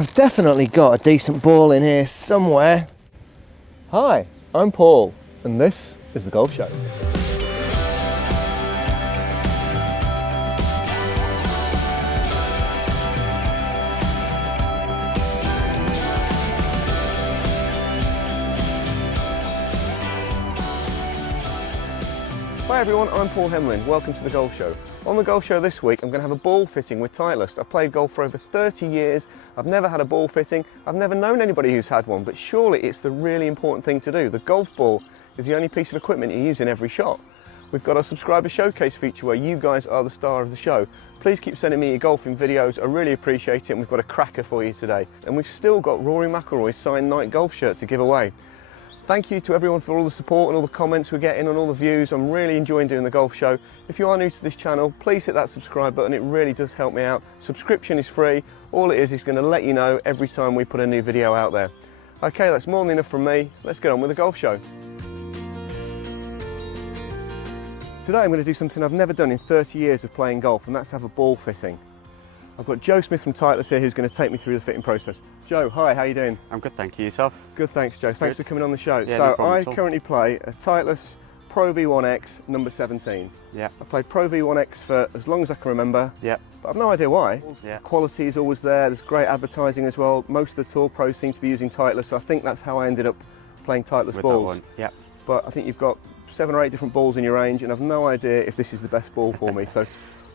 I've definitely got a decent ball in here somewhere. Hi, I'm Paul, and this is The Golf Show. Hi everyone, I'm Paul Hemlin. Welcome to The Golf Show. On The Golf Show this week, I'm going to have a ball fitting with Titleist. I've played golf for over 30 years. I've never had a ball fitting. I've never known anybody who's had one, but surely it's the really important thing to do. The golf ball is the only piece of equipment you use in every shot. We've got our subscriber showcase feature where you guys are the star of the show. Please keep sending me your golfing videos. I really appreciate it, and we've got a cracker for you today. And we've still got Rory McIlroy's signed Night Golf shirt to give away. Thank you to everyone for all the support and all the comments we're getting and all the views. I'm really enjoying doing the golf show. If you are new to this channel, please hit that subscribe button. It really does help me out. Subscription is free. All it is going to let you know every time we put a new video out there. Okay, that's more than enough from me. Let's get on with the golf show. Today I'm going to do something I've never done in 30 years of playing golf, and that's have a ball fitting. I've got Joe Smith from Titleist here who's going to take me through the fitting process. Joe, hi, how you doing? I'm good, thank you. Yourself? Good, thanks Joe. Thanks for coming on the show. Yeah, so no problem I at all. currently play a Titleist Pro V1X number 17. Yeah. I've played Pro V1X for as long as I can remember. Yeah. But I've no idea why. Yeah. Quality is always there, there's great advertising as well. Most of the tour pros seem to be using Titleist, so I think that's how I ended up playing Titleist With balls. that one. Yeah. But I think you've got 7 or 8 different balls in your range, and I've no idea if this is the best ball for me. So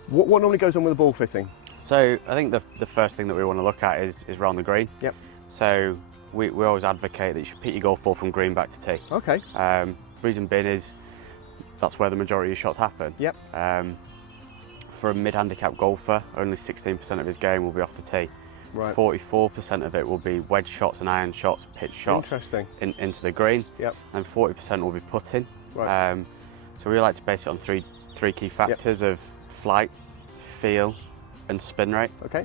what normally goes on with a ball fitting? So I think the first thing that we want to look at is round the green. Yep. So we always advocate that you should put your golf ball from green back to tee. Okay. Reason being is that's where the majority of your shots happen. Yep. For a mid-handicap golfer, only 16% of his game will be off the tee. Right. 44% of it will be wedge shots and iron shots, pitch shots. Interesting. Into the green. Yep. And 40% will be putting. Right. So we like to base it on three key factors of flight, feel, and spin rate. Okay.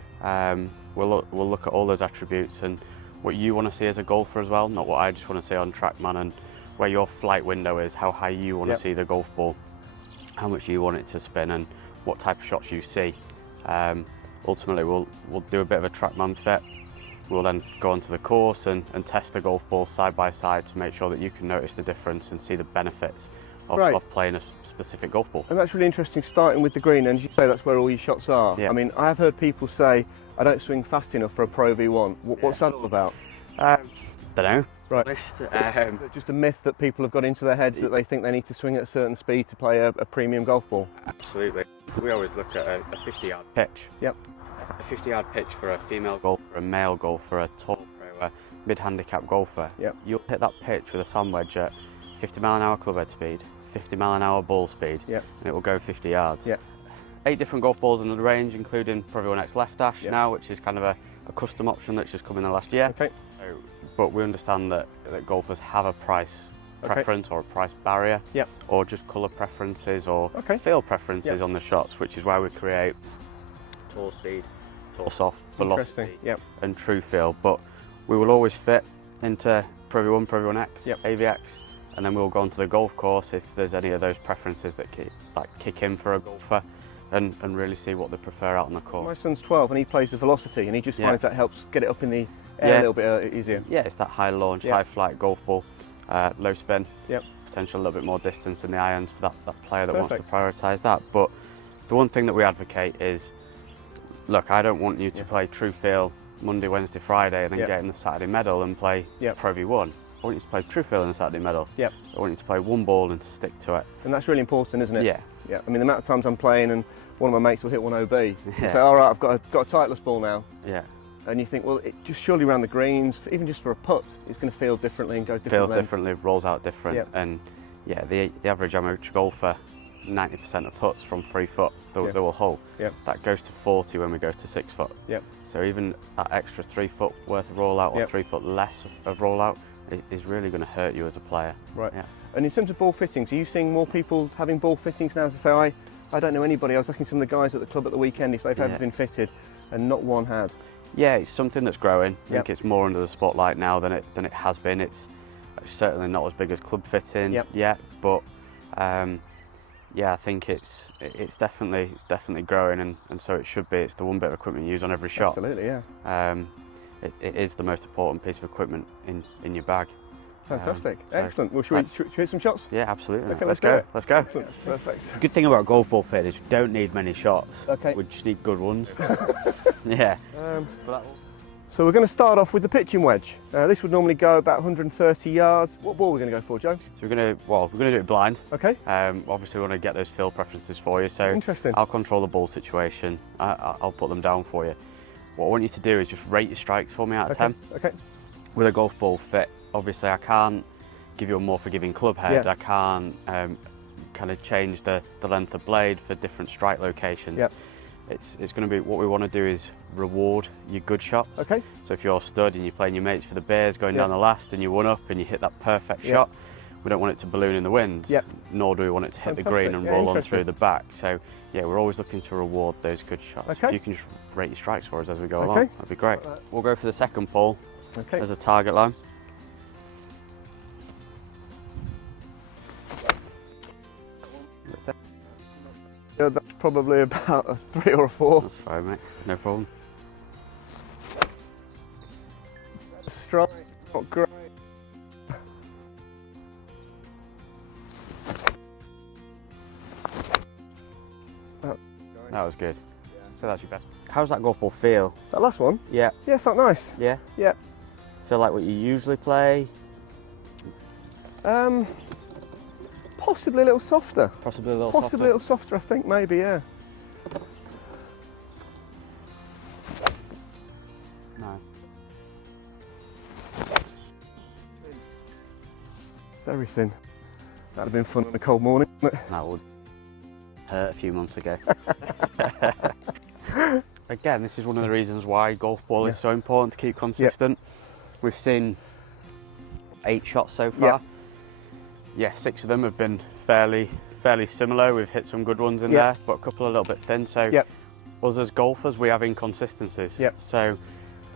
We'll look at all those attributes and what you want to see as a golfer as well, not what I just want to see on Trackman, and where your flight window is, how high you want to see the golf ball, how much you want it to spin, and what type of shots you see. Ultimately, we'll do a bit of a Trackman fit. We'll then go onto the course and test the golf ball side by side to make sure that you can notice the difference and see the benefits of playing a specific golf ball. And that's really interesting, starting with the green, and as you say, that's where all your shots are. Yeah. I mean, I have heard people say, I don't swing fast enough for a Pro V1. What's that all about? Don't know. Right. Just a myth that people have got into their heads that they think they need to swing at a certain speed to play a premium golf ball. Absolutely. We always look at a 50-yard pitch. Yep. A 50-yard pitch for a female golfer, a male golfer, a tall pro, a mid-handicap golfer. Yep. You'll hit that pitch with a sand wedge at 50 mile an hour club head speed, 50 mile an hour ball speed, yep, and it will go 50 yards. Yep. 8 different golf balls in the range, including Pro V1X left dash now, which is kind of a custom option that's just come in the last year. Okay. So, but we understand that golfers have a price preference or a price barrier, or just colour preferences or feel preferences on the shots, which is why we create tall speed, tall soft, velocity, and true feel. But we will always fit into Pro V1, Pro V1X, AVX, and then we'll go onto the golf course if there's any of those preferences that kick in for a golfer, and really see what they prefer out on the course. My son's 12 and he plays the velocity, and he just finds that helps get it up in the air a little bit easier. Yeah, it's that high launch, high flight golf ball, low spin, potential a little bit more distance in the irons for that player that wants to prioritise that. But the one thing that we advocate is, look, I don't want you to play true feel Monday, Wednesday, Friday, and then get in the Saturday medal and play Pro V1. I want you to play true feel in the Saturday medal. I want you to play one ball and stick to it. And that's really important, isn't it? Yeah. Yeah. I mean, the amount of times I'm playing and one of my mates will hit one OB, and say, all right, I've got a Titleist ball now. Yeah. And you think, well, just surely around the greens, even just for a putt, it's going to feel differently and go differently. Feels differently, rolls out different, and the average amateur golfer, 90% of putts from 3 foot they will hole. That goes to 40 when we go to 6 foot. So even that extra 3 foot worth of rollout or 3 foot less of rollout is really going to hurt you as a player. Right. Yeah. And in terms of ball fittings, are you seeing more people having ball fittings now? To say, I don't know anybody. I was looking at some of the guys at the club at the weekend if they've ever been fitted, and not one had. Yeah, it's something that's growing. I think it's more under the spotlight now than it has been. It's certainly not as big as club fitting yet, but yeah, I think it's definitely growing, and so it should be. It's the one bit of equipment you use on every shot. Absolutely, yeah. it is the most important piece of equipment in your bag. Fantastic, excellent. Well, should we hit some shots? Yeah, absolutely. Okay, let's go. Let's go. Excellent. Perfect. The good thing about golf ball fit is you don't need many shots. Okay. We just need good ones. Yeah. So we're going to start off with the pitching wedge. This would normally go about 130 yards. What ball are we going to go for, Joe? So we're going to do it blind. Okay. Obviously we want to get those field preferences for you. So interesting. I'll control the ball situation. I'll put them down for you. What I want you to do is just rate your strikes for me out of 10. Okay. With a golf ball fit, obviously I can't give you a more forgiving club head. Yeah. I can't kind of change the length of blade for different strike locations. Yep. It's going to be, what we want to do is reward your good shots. Okay. So if you're a stud and you're playing your mates for the beers going down the last and you one up and you hit that perfect shot, we don't want it to balloon in the wind, nor do we want it to hit the green and roll on through the back. So yeah, we're always looking to reward those good shots. Okay. If you can just rate your strikes for us as we go along, that'd be great. We'll go for the second pole as a target line. That's probably about a 3 or a 4. That's fine, mate. No problem. Strike, not great. That was good. So that's your best. How's that golf ball feel? That last one? Yeah. Yeah, felt nice. Yeah? Yeah. Feel like what you usually play? Possibly a little softer. Possibly a little softer? Possibly a little softer, I think, maybe, yeah. Nice. Very thin. That'd have been fun on a cold morning, wouldn't it? That would hurt a few months ago. Again, this is one of the reasons why golf ball is so important to keep consistent. We've seen 8 shots so far. Yeah, 6 of them have been fairly similar. We've hit some good ones in there, but a couple a little bit thin. So us as golfers, we have inconsistencies. So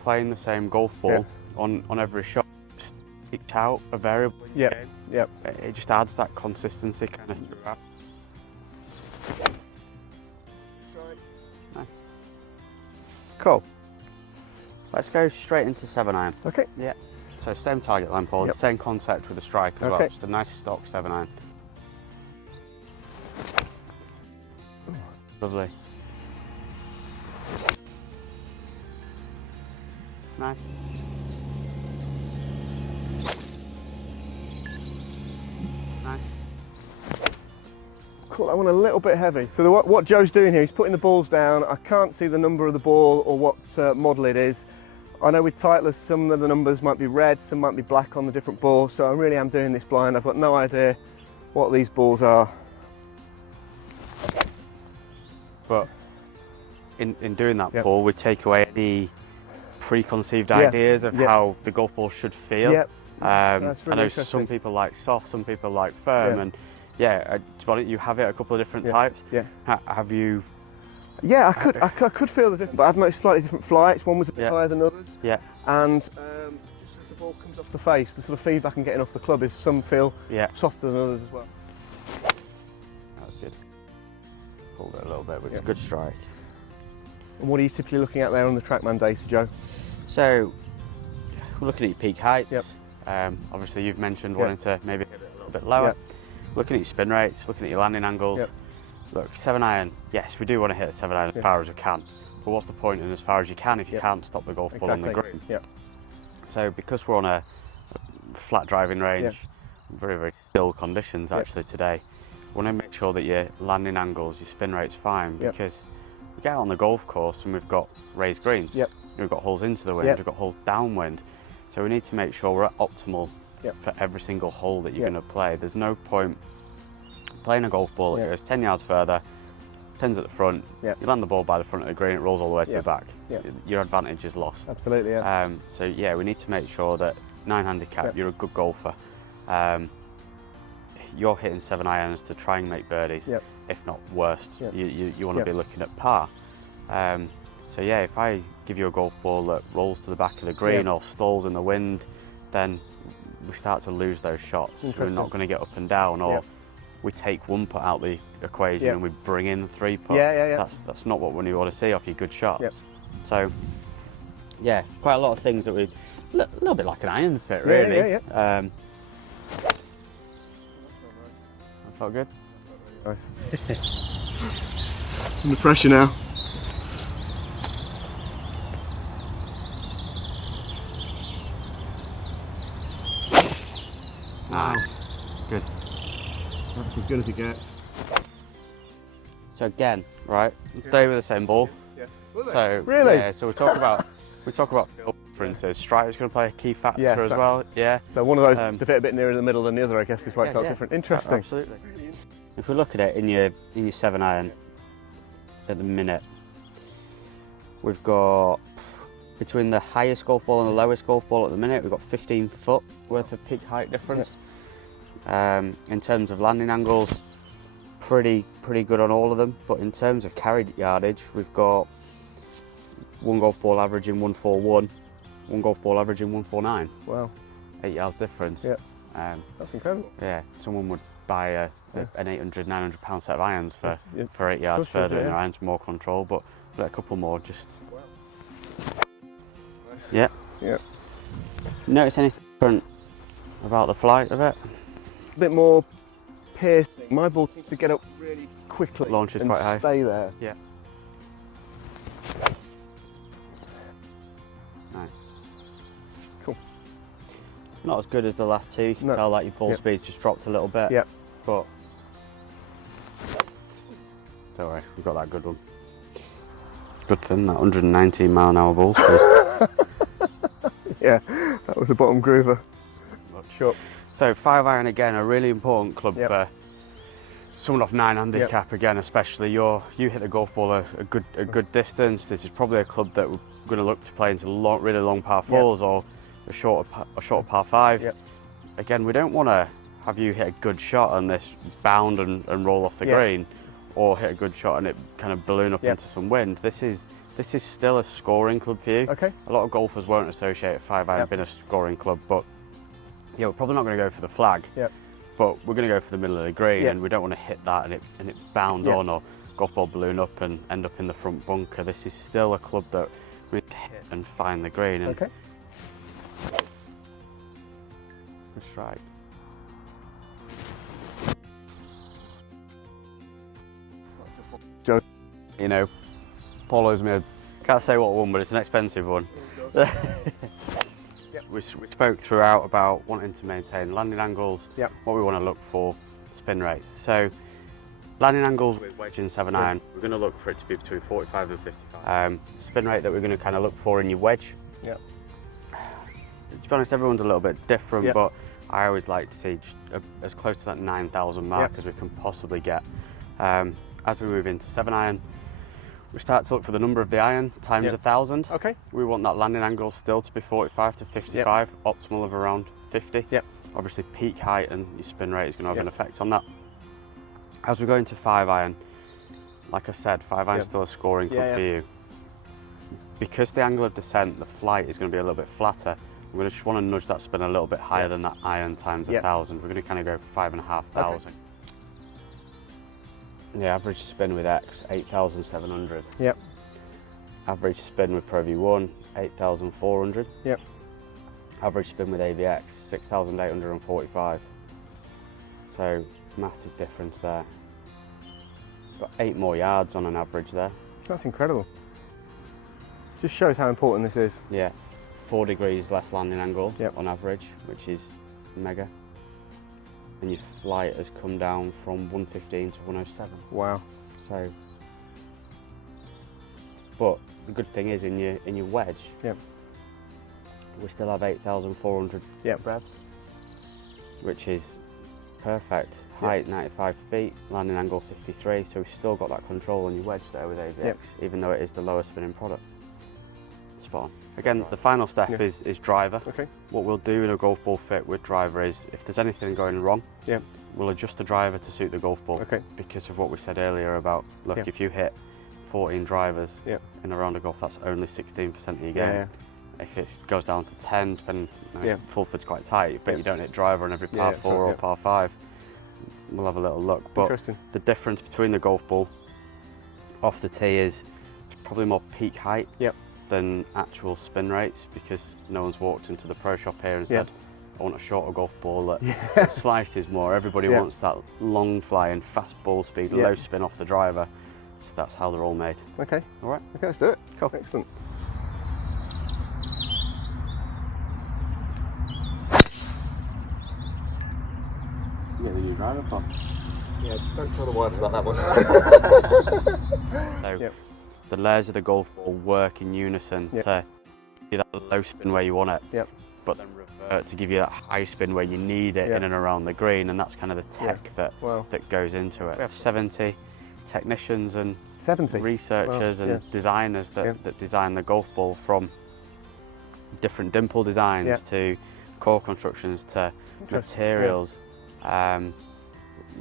playing the same golf ball on every shot just picked out a variable in the game. It just adds that consistency kind of throughout. Nice. Cool. Let's go straight into 7-iron. Okay. Yeah. So same target line, Paul, same concept with the strike as well, just a nice stock 7-iron. Lovely. Nice. Nice. Cool, that one a little bit heavy. So what Joe's doing here, he's putting the balls down. I can't see the number of the ball or what model it is. I know with Titleist some of the numbers might be red, some might be black on the different balls, so I really am doing this blind. I've got no idea what these balls are. But in doing that, Paul, we take away any preconceived ideas of how the golf ball should feel. Really I know some people like soft, some people like firm, and you have it a couple of different types. Have you? Yeah, I could feel the difference, but I've noticed slightly different flights. One was a bit higher than others. And just as the ball comes off the face, the sort of feedback I'm getting off the club is some feel softer than others as well. That was good. Pulled it a little bit, but it's a good strike. And what are you typically looking at there on the Trackman data, Joe? So, we're looking at your peak heights. Obviously, you've mentioned wanting to maybe hit it a little bit lower. Looking at your spin rates, looking at your landing angles. Look, 7-iron, yes, we do want to hit a 7-iron as far as we can. But what's the point in as far as you can if you can't stop the golf ball on the green? So because we're on a flat driving range, very, very still conditions actually today, we want to make sure that your landing angles, your spin rate's fine, because we get on the golf course and we've got raised greens. We've got holes into the wind, we've got holes downwind. So we need to make sure we're at optimal for every single hole that you're going to play. There's no point playing a golf ball that goes 10 yards further, pins at the front, you land the ball by the front of the green, it rolls all the way to the back. Your advantage is lost. Absolutely, so yeah, we need to make sure that 9 handicap, you're a good golfer. You're hitting 7-irons to try and make birdies, if not worst. You want to be looking at par. So yeah, if I give you a golf ball that rolls to the back of the green or stalls in the wind, then we start to lose those shots. We're not going to get up and down, or we take 1 putt out the equation and we bring in 3 putt. That's not what we want to see off your good shots. So yeah, quite a lot of things that we, a little bit like an iron fit, really. Yeah. That felt good. Nice. Under pressure now. Nice. Good. That's as good as it gets. So again, right, they were the same ball. Yeah. So really? Yeah, so we talk about field differences. Strike is going to play a key factor as well. Yeah. So one of those to fit a bit nearer the middle than the other, I guess, is why it felt different. Interesting. Absolutely. If we look at it in your 7-iron at the minute, we've got between the highest golf ball and the lowest golf ball at the minute, we've got 15 foot worth of peak height difference. In terms of landing angles, pretty good on all of them, but in terms of carried yardage, we've got one golf ball averaging 141, one golf ball averaging 149. Wow. 8 yards difference. Yeah. That's incredible. Yeah, someone would buy an 800, 900 pound set of irons for 8 yards further in their irons, more control, but a couple more just. Wow. Nice. Yeah. Yeah. Notice anything different about the flight of it? A bit more piercing. My ball seems to get up really quickly. Launches and quite high. Stay there. Yeah. Nice. Cool. Not as good as the last two. You can tell that your ball speed just dropped a little bit. Yeah. But don't worry, we've got that good one. Good thing, that 119 mile an hour ball speed. Yeah, that was a bottom groover. Sure. So 5-iron again, a really important club for someone off 9 handicap again, especially. You hit the golf ball a good distance. This is probably a club that we're going to look to play into really long par 4s or a shorter par 5. Yep. Again, we don't want to have you hit a good shot and this bound and roll off the green, or hit a good shot and it kind of balloon up into some wind. This is still a scoring club for you. Okay. A lot of golfers won't associate 5-iron being a scoring club, but yeah, we're probably not going to go for the flag. Yep. But we're going to go for the middle of the green, and we don't want to hit that and it bound on or golf ball balloon up and end up in the front bunker. This is still a club that we need to hit and find the green. And okay. Good strike. Joe. You know, Paul owes me can't say what one, but it's an expensive one. We spoke throughout about wanting to maintain landing angles, what we want to look for, spin rates. So landing angles with wedge and 7-iron, we're going to look for it to be between 45 and 55. Spin rate that we're going to kind of look for in your wedge. To be honest, everyone's a little bit different, but I always like to see as close to that 9,000 mark as we can possibly get. As we move into 7-iron, we start to look for the number of the iron times 1,000. Okay. We want that landing angle still to be 45 to 55, optimal of around 50. Obviously peak height and your spin rate is going to have an effect on that. As we go into 5-iron, like I said, 5-iron is still a scoring club for you. Because the angle of descent, the flight is going to be a little bit flatter, we're going to just want to nudge that spin a little bit higher than that iron times 1,000. We're going to kind of go for 5,500. Okay. The average spin with X, 8,700. Yep. Average spin with Pro V1, 8,400. Yep. Average spin with AVX, 6,845. So massive difference there. Got 8 more yards on an average there. That's incredible. Just shows how important this is. Yeah. 4 degrees less landing angle on average, which is mega. And your flight has come down from 115 to 107. Wow. So, but the good thing is in your wedge, we still have 8,400 revs, which is perfect. Height 95 feet, landing angle 53, so we've still got that control on your wedge there with AVX, even though it is the lowest spinning product. Spot on. Again, the final step is driver. Okay. What we'll do in a golf ball fit with driver is, if there's anything going wrong, we'll adjust the driver to suit the golf ball. Okay. Because of what we said earlier about, look, if you hit 14 drivers in a round of golf, that's only 16% of your game. If it goes down to 10, depending, Fulford's quite tight, but you don't hit driver on every par 4 or par 5, we'll have a little look. But the difference between the golf ball off the tee is probably more peak height. than actual spin rates, because no one's walked into the pro shop here and said, I want a shorter golf ball that slices more. Everybody wants that long flying, fast ball speed, low spin off the driver. So that's how they're all made. Okay. All right. Okay, let's do it. Cool. Excellent. Get the new driver from. Yeah, don't tell the wife about that one. So the layers of the golf ball work in unison to give you that low spin where you want it, but then revert to give you that high spin where you need it in and around the green, and that's kind of the tech that goes into it. We have 70 technicians and 70 researchers and designers that design the golf ball, from different dimple designs to core constructions to materials.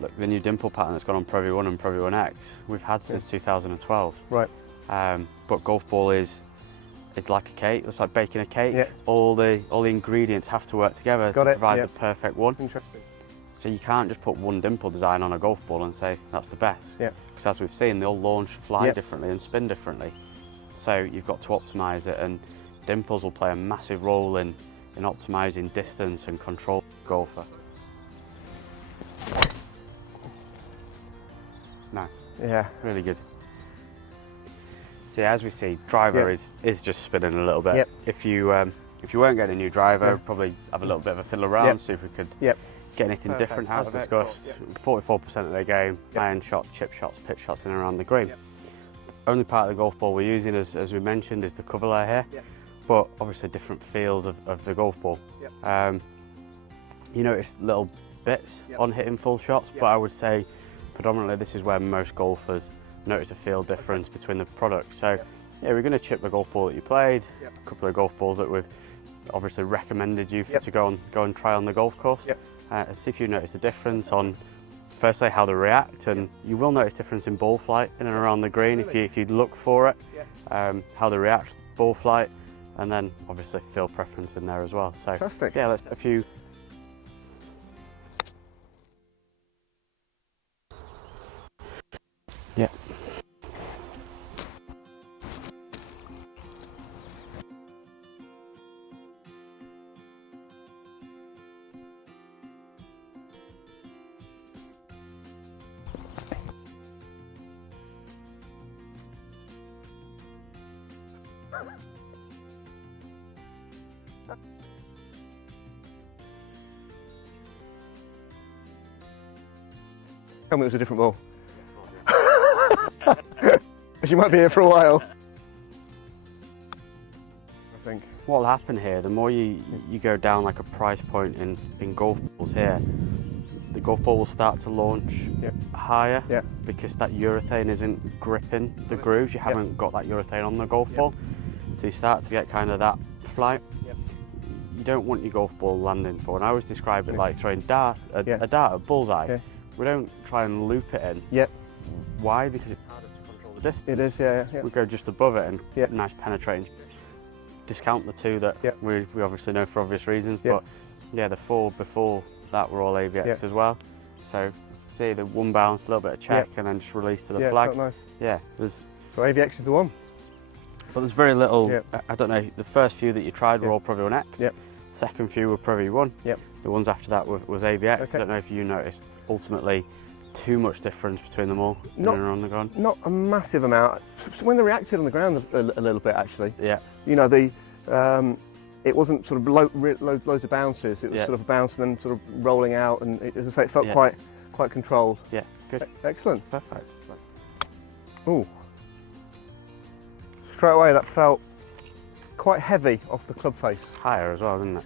Look, the new dimple pattern that's gone on Pro V1 and Pro V1X, we've had since 2012. Right. But golf ball is like a cake. It's like baking a cake. All the ingredients have to work together to provide the perfect one. Interesting. So you can't just put one dimple design on a golf ball and say that's the best. Because as we've seen, they'll launch, fly differently and spin differently. So you've got to optimise it, and dimples will play a massive role in optimising distance and control for the golfer. Nice. Yeah. Really good. So yeah, as we see, driver is just spinning a little bit. If you weren't getting a new driver, probably have a little bit of a fiddle around, see if we could get anything different. As discussed, 44% of their game, iron shots, chip shots, pitch shots in and around the green. Only part of the golf ball we're using, as we mentioned, is the cover layer here, but obviously different feels of the golf ball. You notice little bits on hitting full shots, but I would say predominantly this is where most golfers notice a feel difference between the products. So yeah, we're going to chip the golf ball that you played, a couple of golf balls that we've obviously recommended you to go and try on the golf course, and see if you notice a difference on, firstly, how they react, and you will notice difference in ball flight in and around the green if you look for it, how they react to ball flight, and then obviously feel preference in there as well. So fantastic. Yeah, let's put a few. Yeah. Tell me it was a different ball. You might be here for a while. I think. What will happen here, the more you go down like a price point in golf balls here, the golf ball will start to launch higher because that urethane isn't gripping the grooves. You haven't got that urethane on the golf ball. So you start to get kind of that flight. You don't want your golf ball landing forward. And I always describe it like throwing a dart at bullseye. We don't try and loop it in. Why? Because it's harder to control the distance. It is, We go just above it and nice penetrating. Discount the two that we obviously know for obvious reasons, but yeah, the four before that were all AVX as well. So see the one bounce, a little bit of check, and then just release to the flag. Nice. Yeah, there's. So AVX is the one. But there's very little. I don't know. The first few that you tried were all Pro V1X. Second few were Pro V1. The ones after that was AVX. I don't know if you noticed. Ultimately, too much difference between them all in and around the ground. Not a massive amount. When they reacted on the ground a little bit, actually. You know, it wasn't sort of loads of bounces. It was sort of a bounce and then sort of rolling out, and as I say, it felt quite controlled. Yeah, good. Excellent. Perfect. Ooh. Straight away, that felt quite heavy off the club face. Higher as well, didn't it?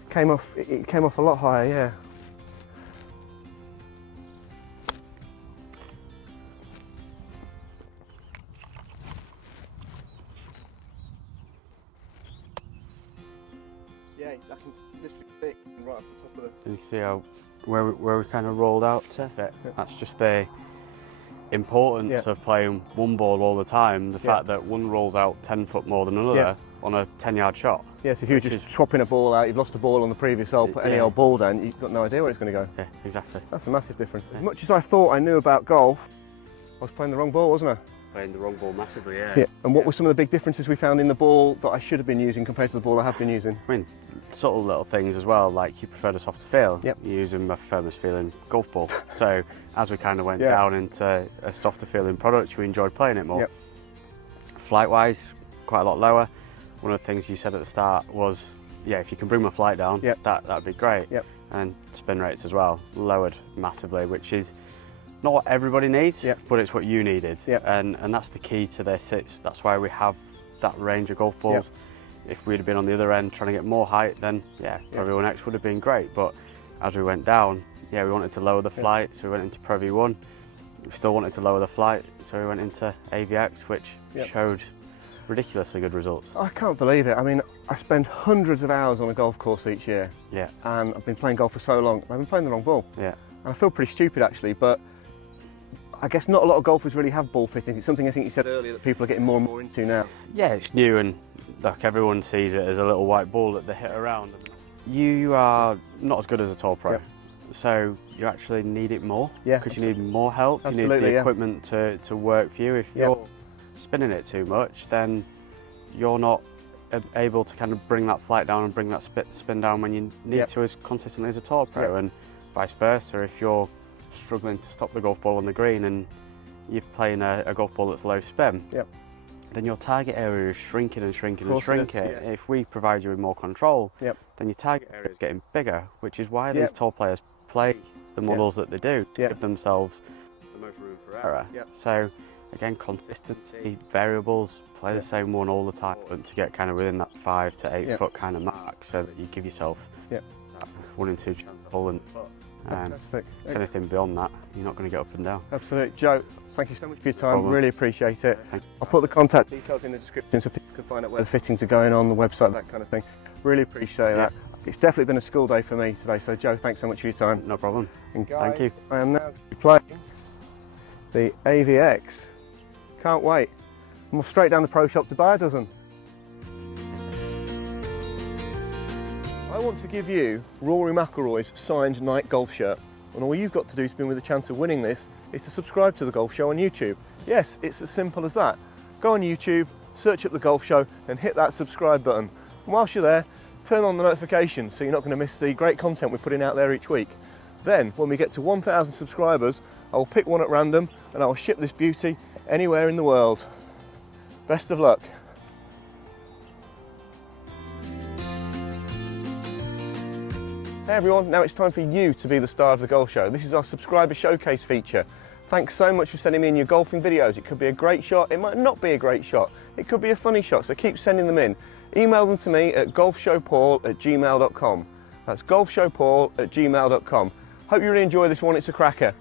It came off a lot higher, yeah. Yeah, I can literally stick right off the top of the... You can see how where we kind of rolled out to it. That's just the importance of playing one ball all the time. The fact that one rolls out 10 foot more than another on a 10-yard shot. Yes, if you're just swapping a ball out, you've lost a ball on the previous hole, put any old ball down, you've got no idea where it's going to go. Yeah, exactly. That's a massive difference. As much as I thought I knew about golf, I was playing the wrong ball, wasn't I? playing the wrong ball massively, yeah. Yeah. And what were some of the big differences we found in the ball that I should have been using compared to the ball I have been using? I mean, subtle little things as well, like you preferred a softer feel. Yep. You're using a firmest feeling golf ball. So as we kind of went down into a softer feeling product, we enjoyed playing it more. Yep. Flight-wise, quite a lot lower. One of the things you said at the start was, yeah, if you can bring my flight down, that'd be great. Yep. And spin rates as well, lowered massively, which is not what everybody needs, but it's what you needed. And that's the key to this. That's why we have that range of golf balls. If we'd have been on the other end trying to get more height, then Pro V1X would have been great. But as we went down, we wanted to lower the flight, so we went into Pro V1. We still wanted to lower the flight, so we went into AVX, which showed ridiculously good results. I can't believe it. I mean, I spend hundreds of hours on a golf course each year. Yeah. And I've been playing golf for so long, I've been playing the wrong ball. Yeah. And I feel pretty stupid actually, but I guess not a lot of golfers really have ball fitting. It's something I think you said earlier that people are getting more and more into now. Yeah, it's new, and look, everyone sees it as a little white ball that they hit around. You are not as good as a tour pro. So you actually need it more, because you need more help. Absolutely, you need the equipment to work for you. If you're spinning it too much, then you're not able to kind of bring that flight down and bring that spin down when you need to as consistently as a tour pro, and vice versa. If you're struggling to stop the golf ball on the green and you're playing a golf ball that's low spin, then your target area is shrinking and shrinking and shrinking. If we provide you with more control, then your target area is getting bigger, which is why these tour players play the models that they do to give themselves the most room for error. So again, consistency, variables, play the same one all the time, and to get kind of within that 5 to 8 foot kind of mark, so that you give yourself that 1 in 2 chance of holding the foot. Fantastic. Anything beyond that, you're not going to get up and down. Absolutely. Joe, thank you so much for your time. Really appreciate it. Thank you. I'll put the contact details in the description so people can find out where the fittings are going on, the website, that kind of thing. Really appreciate that. It's definitely been a school day for me today, so Joe, thanks so much for your time. No problem. And guys, thank you. I am now going to be playing the AVX. Can't wait. I'm off straight down the pro shop to buy a dozen. I want to give you Rory McIlroy's signed Nike golf shirt, and all you've got to do to be with a chance of winning this is to subscribe to The Golf Show on YouTube. Yes, it's as simple as that. Go on YouTube, search up The Golf Show and hit that subscribe button. And whilst you're there, turn on the notifications so you're not going to miss the great content we're putting out there each week. Then, when we get to 1,000 subscribers, I will pick one at random and I will ship this beauty anywhere in the world. Best of luck. Hey everyone, now it's time for you to be the star of The Golf Show. This is our subscriber showcase feature. Thanks so much for sending me in your golfing videos. It could be a great shot, it might not be a great shot, it could be a funny shot, so keep sending them in. Email them to me at golfshowpaul@gmail.com. That's golfshowpaul@gmail.com. Hope you really enjoy this one, it's a cracker.